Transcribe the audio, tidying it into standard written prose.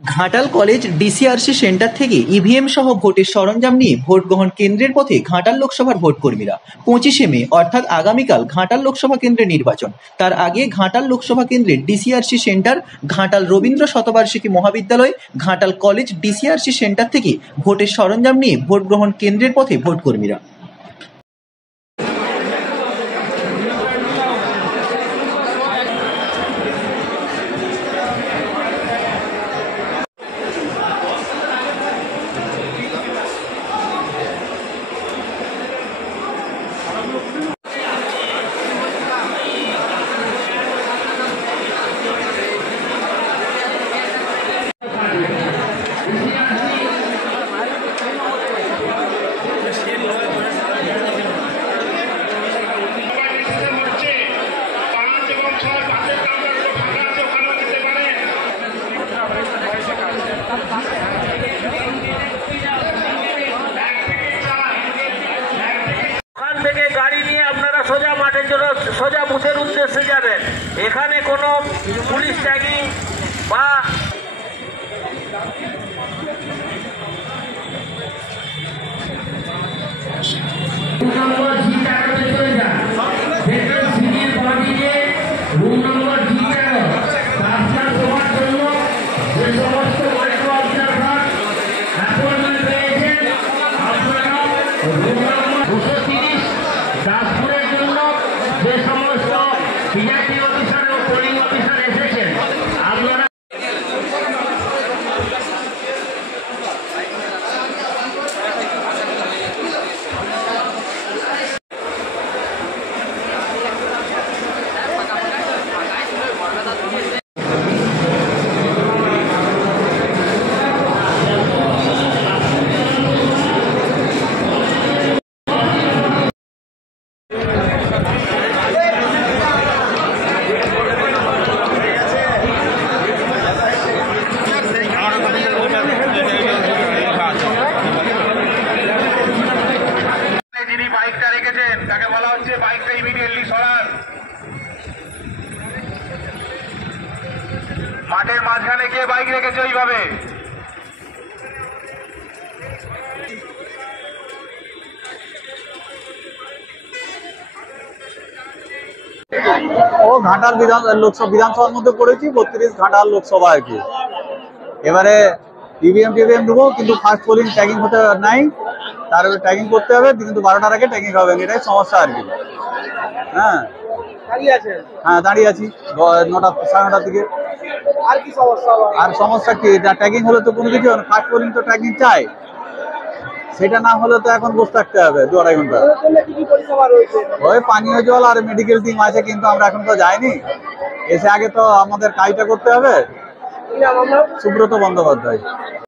Ghatal college DCRC centre থেকে EVM সহ ভোটের সরঞ্জাম নিয়ে ভোট গ্রহণ কেন্দ্রের পথে ঘাটাল লোকসভার ভোট কর্মীরা। 25শে মে অর্থাৎ আগামীকাল ঘাটাল লোকসভা কেন্দ্রে নির্বাচন। তার আগে ঘাটাল লোকসভা কেন্দ্রের ডিসিআরসি সেন্টার, ঘাটাল রবীন্দ্র শতবার্ষিকী মহাবিদ্যালয়, ঘাটাল কলেজ ডিসিআরসি সেন্টার থেকে ভোটের সরঞ্জাম নিয়ে ভোট গ্রহণ কেন্দ্রের পথে ভোট কর্মীরা। গাড়ি নিয়ে আপনারা সোজা মাঠের জন্য সোজা বুথের উদ্দেশ্যে যাবেন। এখানে কোনো পুলিশ ট্যাগিং বা দাসপুরের জন্য যে সমস্ত পিআইটি অফিসার ও পোলিং অফিসার এসেছেন আপনারা বাইকটা রেখেছেন তাকে বলা হচ্ছে বাইকটা ইমিডিয়েটলি সরান। মাঠের মাঝখানে গিয়ে বাইক রেখেছে ওইভাবে। ও ঘাটাল বিধানসভার মধ্যে পড়েছি, 32 ঘাটাল লোকসভা আর কি। এবারে ইভিএম দেবো, কিন্তু ফার্স্ট পোলিং ট্যাগিং হতে নাই, তার ট্যাগিং করতে হবে, কিন্তু 12টার আগে ট্যাগিং হবে, এটাই সমস্যা আর কি। হ্যাঁ দাঁড়িয়ে আছি 9টা সাড়ে 9টার দিকে। আর কি সমস্যা? আর সমস্যা কি, ট্যাগিং হলে তো কোনো কিছু ফার্স্ট পোলিং তো ট্যাগিং চাই, সেটা না হলে তো এখন বসে থাকতে হবে 2-2.5 ঘন্টা। ওই পানীয় জল আর মেডিকেল টিম আছে, কিন্তু আমরা এখন তো যাইনি, এসে আগে তো আমাদের কাজটা করতে হবে। সুব্রত বন্দ্যোপাধ্যায়।